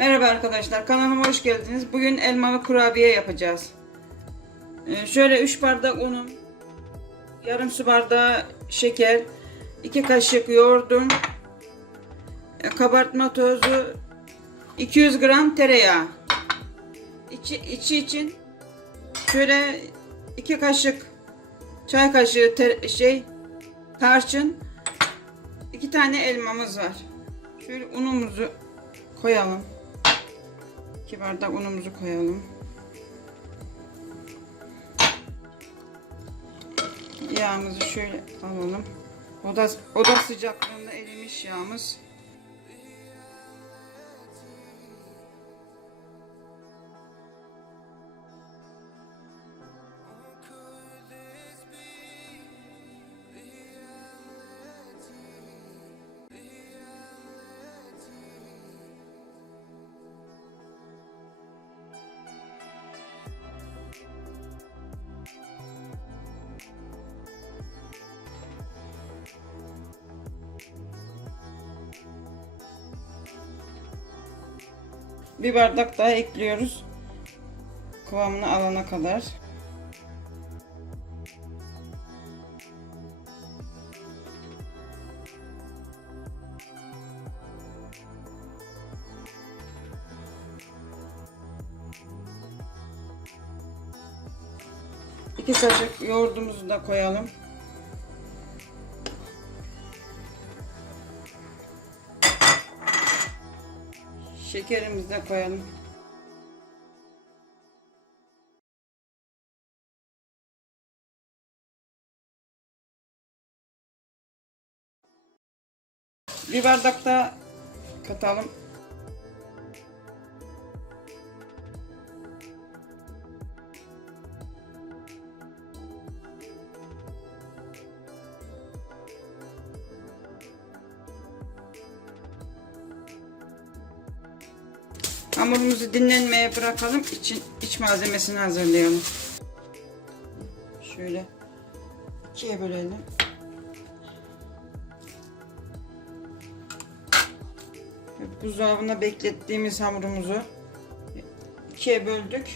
Merhaba arkadaşlar kanalıma hoş geldiniz. Bugün elmalı kurabiye yapacağız. Ee, şöyle 3 bardak unum, yarım su bardağı şeker, 2 kaşık yoğurdum, e, kabartma tozu, 200 gram tereyağı. İçi, içi için şöyle 2 kaşık çay kaşığı ter- şey tarçın, 2 tane elmamız var. Şöyle unumuzu koyalım. 2 bardak unumuzu koyalım. Yağımızı şöyle alalım. Oda, oda sıcaklığında erimiş yağımız. Bir bardak daha ekliyoruz. Kıvamını alana kadar. İki kaşık yoğurdumuzu da koyalım. Şekerimizi de koyalım. Bir bardak da katalım. Hamurumuzu dinlenmeye bırakalım. İçin, iç malzemesini hazırlayalım. Şöyle ikiye bölelim. Buzdolabına beklettiğimiz hamurumuzu ikiye böldük.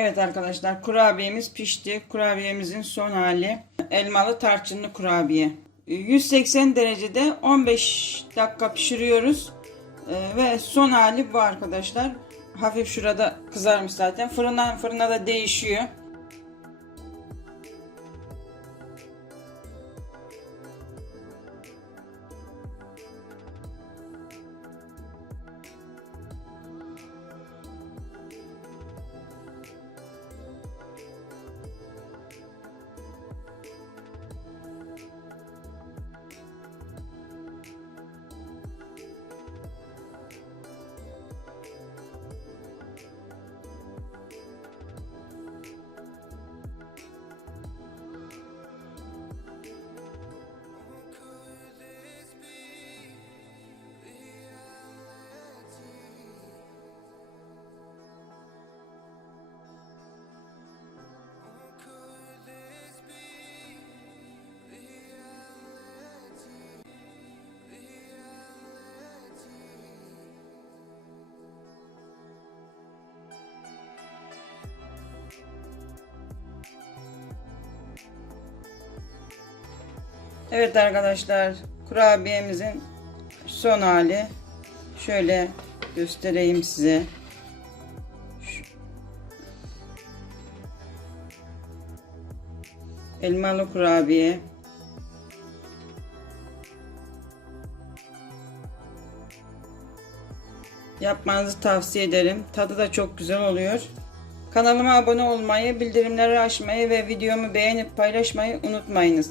Evet arkadaşlar kurabiyemiz pişti. Kurabiyemizin son hali elmalı tarçınlı kurabiye. 180 derecede 15 dakika pişiriyoruz. Ee, ve son hali bu arkadaşlar. Hafif şurada kızarmış zaten. Fırına, fırına da değişiyor. Evet arkadaşlar kurabiyemizin son hali. Şöyle göstereyim size. Elmalı kurabiye. Yapmanızı tavsiye ederim. Tadı da çok güzel oluyor. Kanalıma abone olmayı, bildirimleri açmayı ve videomu beğenip paylaşmayı unutmayınız.